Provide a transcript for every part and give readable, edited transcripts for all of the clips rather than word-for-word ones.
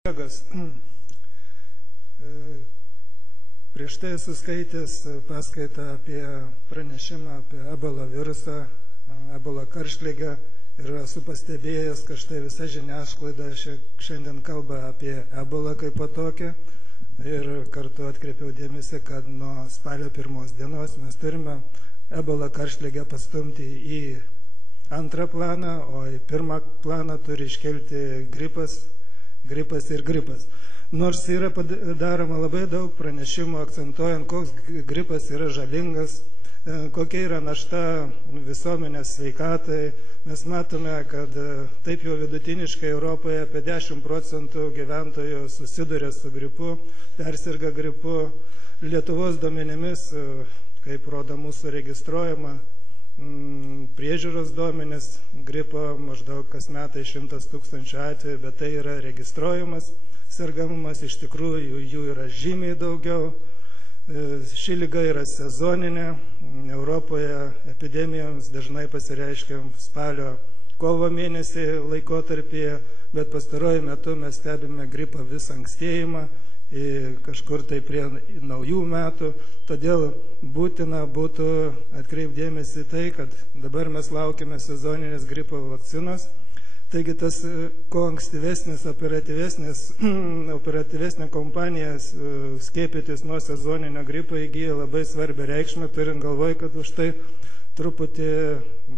Kolegos, prieš tai esu skaitęs paskaitą apie pranešimą apie ebola virusą, ebola karštligę ir esu pastebėjęs, kad štai visa žiniasklaida šiandien kalba apie ebolą kaip po tokią ir kartu atkreipiau dėmesį, kad nuo spalio 1 dienos mes turime ebola karštligę pastumti į antrą planą, o į pirmą planą turi iškelti gripas ir gripas. Nors yra daroma labai daug pranešimų, akcentuojant, koks gripas yra žalingas, kokia yra našta visuomenės sveikatai. Mes matome, kad taip jau vidutiniškai Europoje apie 10% gyventojų susiduria su gripu, persirga gripu. Lietuvos duomenimis, kaip rodo mūsų registruojama priežiūros duomenis, gripo maždaug kas metai 100 000 atvejų, bet tai yra registruojamas sergamumas, iš tikrųjų jų yra žymiai daugiau. Ši liga yra sezoninė, Europoje epidemijoms dažnai pasireiškia spalio kovo mėnesį laikotarpyje, bet pastaruoju metu mes stebime gripą vis ankstėjimą, kažkur tai prie naujų metų, todėl būtina būtų atkreipdėmėsi tai, kad dabar mes laukime sezoninės gripo vakcinos, taigi tas kuo ankstyvesnis, operatyvesnė kompanija skiepytis nuo sezoninio gripo įgyja labai svarbią reikšmę, turint galvoj, kad už tai truputį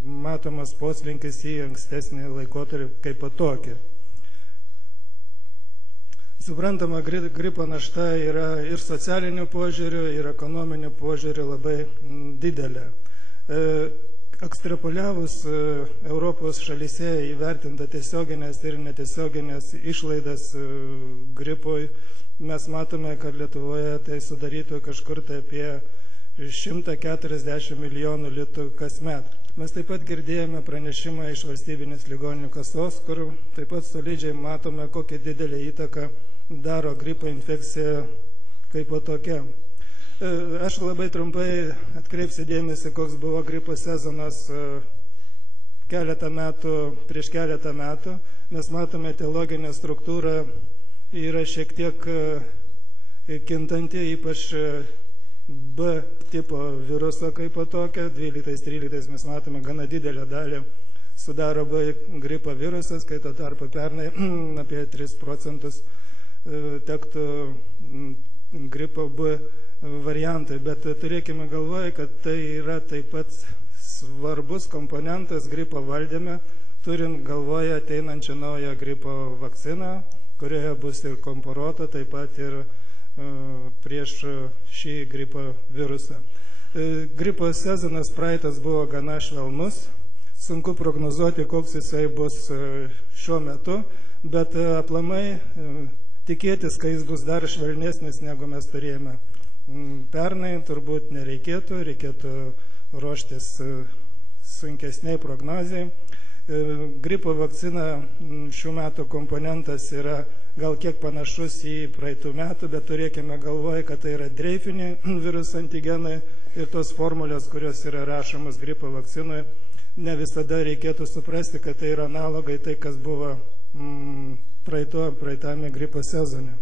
matomas poslinkis į ankstesnį laikotarpį kaip patokį. Suprantama, gripo našta yra ir socialiniu požiūriu, ir ekonominiu požiūriu labai didelė. Ekstrapoliavus Europos šalyse įvertinta tiesioginės ir netiesioginės išlaidas gripui, mes matome, kad Lietuvoje tai sudarytų kažkur tai apie 140 milijonų litų kasmet. Mes taip pat girdėjome pranešimą iš valstybinės ligoninių kasos, kur taip pat solidžiai matome, kokią didelę įtaką daro gripo infekcija kaip po tokia. Aš labai trumpai atkreipsiu dėmesį, koks buvo gripo sezonas prieš keletą metų. Mes matome, etiologinė struktūra yra šiek tiek kintanti, ypač B tipo viruso kaip po tokia. 12-13 mes matome gana didelę dalį sudaro B gripo virusas, kai tuo tarpu pernai apie 3% tektų gripo B variantai, bet turėkime galvoje, kad tai yra taip pat svarbus komponentas gripo valdyme, turint galvoje ateinančią naują gripo vakciną, kurioje bus ir komporuota, taip pat ir prieš šį gripo virusą. Gripo sezonas praeitas buvo gana švelnus, sunku prognozuoti, koks jisai bus šiuo metu, bet aplamai tikėtis, kad jis bus dar švelnesnis, negu mes turėjome pernai, turbūt nereikėtų, reikėtų ruoštis sunkesniai prognozijai. Gripo vakcina šių metų komponentas yra gal kiek panašus į praeitų metų, bet turėkime galvoje, kad tai yra dreifiniai viruso antigenai ir tos formulės, kurios yra rašomos gripo vakcinoje, ne visada reikėtų suprasti, kad tai yra analogai tai, kas buvo praeitame gripo sezone.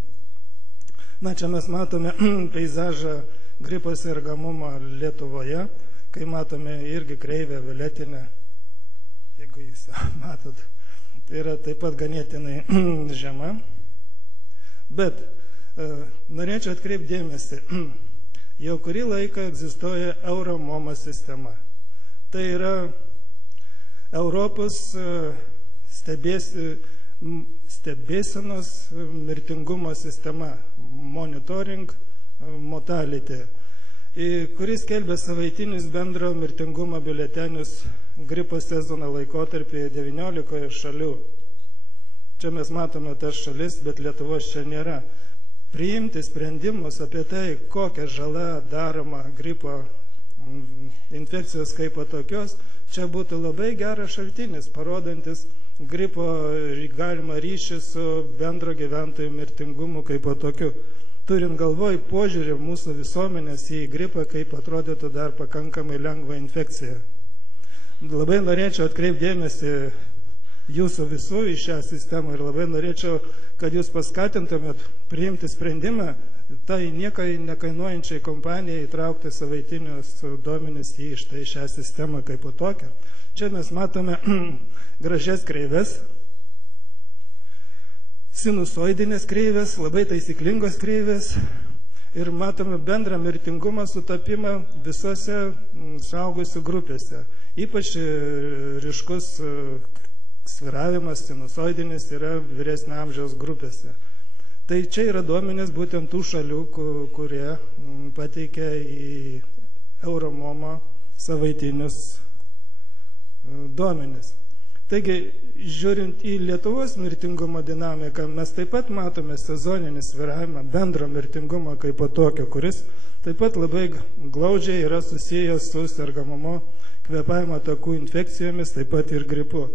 Na, čia mes matome peizažą gripo sergamumo Lietuvoje, kai matome irgi kreivę violetinę, jeigu jūs matot, tai yra taip pat ganėtinai žema. Bet norėčiau atkreipdėmėsi, jau kurį laiką egzistuoja Euromomo sistema. Tai yra Europos stebėsenos mirtingumo sistema, monitoring mortality, kuris skelbia savaitinius bendro mirtingumo biuletenius gripo sezono laikotarpyje 19 šalių. Čia mes matome tas šalis, bet Lietuvos čia nėra. Priimti sprendimus apie tai, kokia žala daroma gripo infekcijos kaip tokios, čia būtų labai geras šaltinis, parodantis gripo galimą ryšį su bendro gyventojų mirtingumu kaip tokiu. Turint galvoj požiūrį mūsų visuomenės į gripą, kaip atrodytų dar pakankamai lengva infekcija. Labai norėčiau atkreipdėmėsi jūsų visų į šią sistemą ir labai norėčiau, kad jūs paskatintumėt priimti sprendimą tai niekai nekainuojančiai kompanijai įtraukti savaitinius duomenis į štai šią sistemą kaip po tokią. Čia mes matome gražias kreivės, sinusoidinės kreivės, labai taisyklingos kreivės ir matome bendrą mirtingumą sutapimą visose suaugusių grupėse. Ypač ryškus sviravimas sinusoidinis yra vyresnio amžiaus grupėse. Tai čia yra duomenys būtent tų šalių, kurie pateikia į Euromomo savaitinius duomenys. Taigi, žiūrint į Lietuvos mirtingumo dinamiką, mes taip pat matome sezoninį svyravimą, bendro mirtingumo kaip po tokio, kuris taip pat labai glaudžiai yra susijęs su sergamumu kvėpavimo takų infekcijomis, taip pat ir gripu.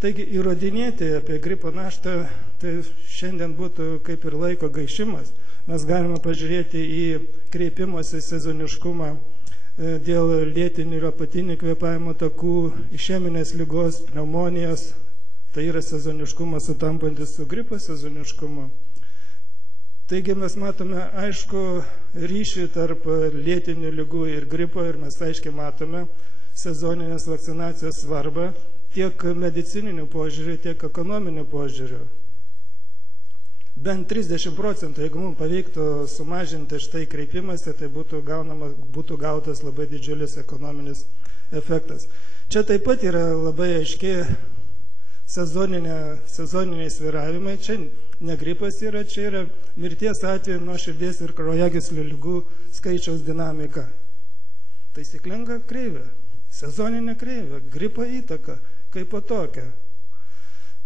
Taigi, įrodinėti apie gripo naštą, tai šiandien būtų kaip ir laiko gaišimas. Mes galime pažiūrėti į kreipimosi sezoniškumą dėl lėtinių ir apatinių kvėpavimo takų, išeminės ligos, pneumonijos, tai yra sezoniškumas sutampantis su gripo sezoniškumu. Taigi mes matome aišku ryšį tarp lėtinių ligų ir gripo ir mes aiškiai matome sezoninės vakcinacijos svarbą tiek medicininių požiūrių, tiek ekonominių požiūrių. Bent 30%, jeigu mums pavyktų sumažinti štai kreipimąsi, tai būtų gautas labai didžiulis ekonominis efektas. Čia taip pat yra labai aiški sezoniniai svyravimai. Čia ne gripas yra, čia yra mirties atveju nuo širdies ir kraujagyslių ligų skaičiaus dinamika. Taisyklinga kreivė, sezoninė kreivė, gripo įtaka kaip po tokia.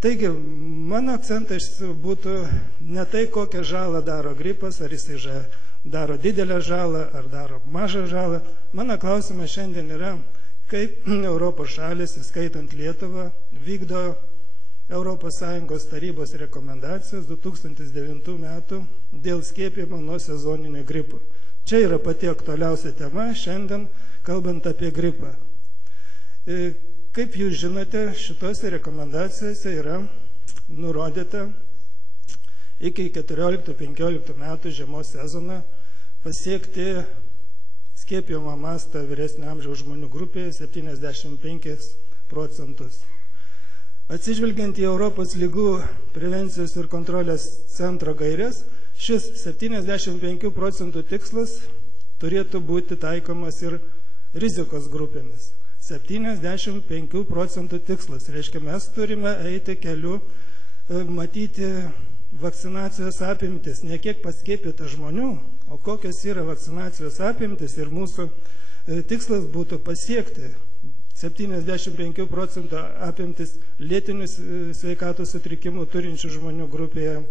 Taigi, mano akcentas būtų ne tai, kokią žalą daro gripas, ar jisai daro didelę žalą, ar daro mažą žalą. Mano klausimas šiandien yra, kaip Europos šalis, įskaitant Lietuvą, vykdo ES tarybos rekomendacijas 2009 metų dėl skiepijimo nuo sezoninio gripo. Čia yra pati aktualiausia tema šiandien, kalbant apie gripą. Kaip jūs žinote, šitose rekomendacijose yra nurodyta iki 14-15 metų žiemos sezoną pasiekti skiepijimo mastą vyresnio amžiaus žmonių grupėje 75%. Atsižvelgiant į Europos ligų prevencijos ir kontrolės centro gairės, šis 75% tikslas turėtų būti taikomas ir rizikos grupėmis. 75% tikslas. Reiškia, mes turime eiti keliu, matyti vakcinacijos apimtis, ne kiek paskiepyta žmonių, o kokios yra vakcinacijos apimtis ir mūsų tikslas būtų pasiekti 75% apimtis lėtinių sveikatos sutrikimų turinčių žmonių grupėje,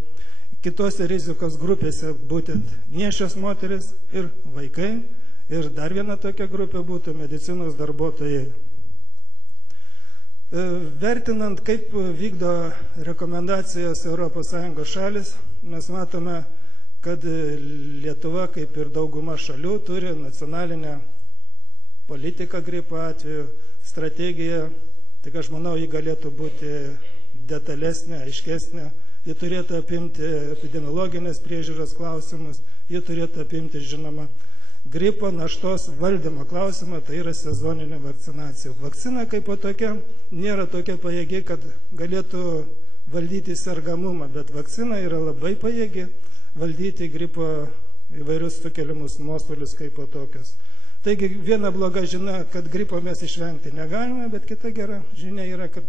kitose rizikos grupėse būtent nėščios moteris ir vaikai. Ir dar viena tokia grupė būtų medicinos darbuotojai. Vertinant, kaip vykdo rekomendacijas ES šalis, mes matome, kad Lietuva, kaip ir dauguma šalių, turi nacionalinę politiką gripo atveju, strategiją. Tik aš manau, ji galėtų būti detalesnė, aiškesnė. Ji turėtų apimti epidemiologinės priežiūros klausimus, ji turėtų apimti, žinoma, gripo naštos valdymo klausimą, tai yra sezoninė vakcinacija. Vakcina kaip po tokia nėra tokia pajėgi, kad galėtų valdyti sergamumą, bet vakcina yra labai pajėgi valdyti gripo įvairius sukeliamus nuostolius kaip po tokias. Taigi viena bloga žinia, kad gripo mes išvengti negalime, bet kita gera žinia yra, kad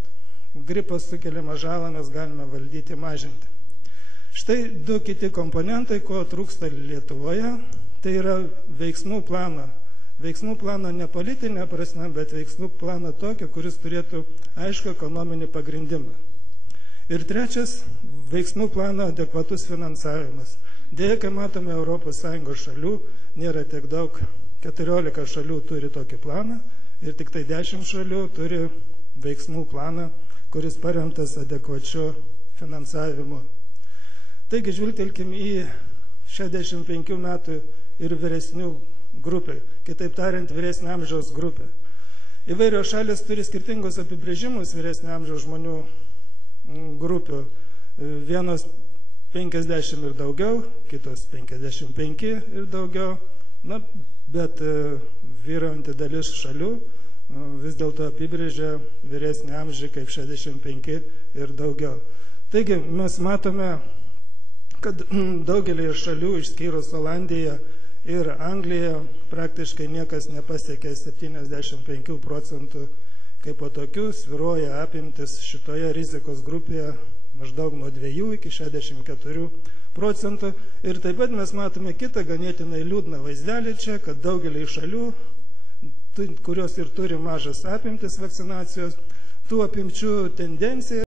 gripas sukeliamą žalą mes galime valdyti, mažinti. Štai du kiti komponentai, ko trūksta Lietuvoje. Tai yra veiksmų plano. Veiksmų plano ne politinė prasme, bet veiksmų plano tokio, kuris turėtų aišku ekonominį pagrindimą. Ir trečias, veiksmų plano adekvatus finansavimas. Deja, kai matome ES šalių, nėra tiek daug, 14 šalių turi tokį planą ir tik tai 10 šalių turi veiksmų planą, kuris paremtas adekvačiu finansavimu. Taigi, žvilgtelkim į 65 metų ir vyresnių grupė, kitaip tariant, vyresnio amžiaus grupė. Įvairios šalis turi skirtingus apibrėžimus vyresnio amžiaus žmonių grupių. Vienos 50 ir daugiau, kitos 55 ir daugiau, bet vyraujanti dalis šalių vis dėlto apibrėžia vyresnį amžių kaip 65 ir daugiau. Taigi mes matome, kad daugelį šalių, išskyrus Olandiją ir Angliją, praktiškai niekas nepasiekė 75 procentų kaip po tokių, svyruoja apimtis šitoje rizikos grupėje maždaug nuo 2 iki 64 procentų. Ir taip pat mes matome kitą ganėtinai liūdną vaizdelį čia, kad daugelį šalių, kurios ir turi mažas apimtis vakcinacijos, tų apimčių tendencija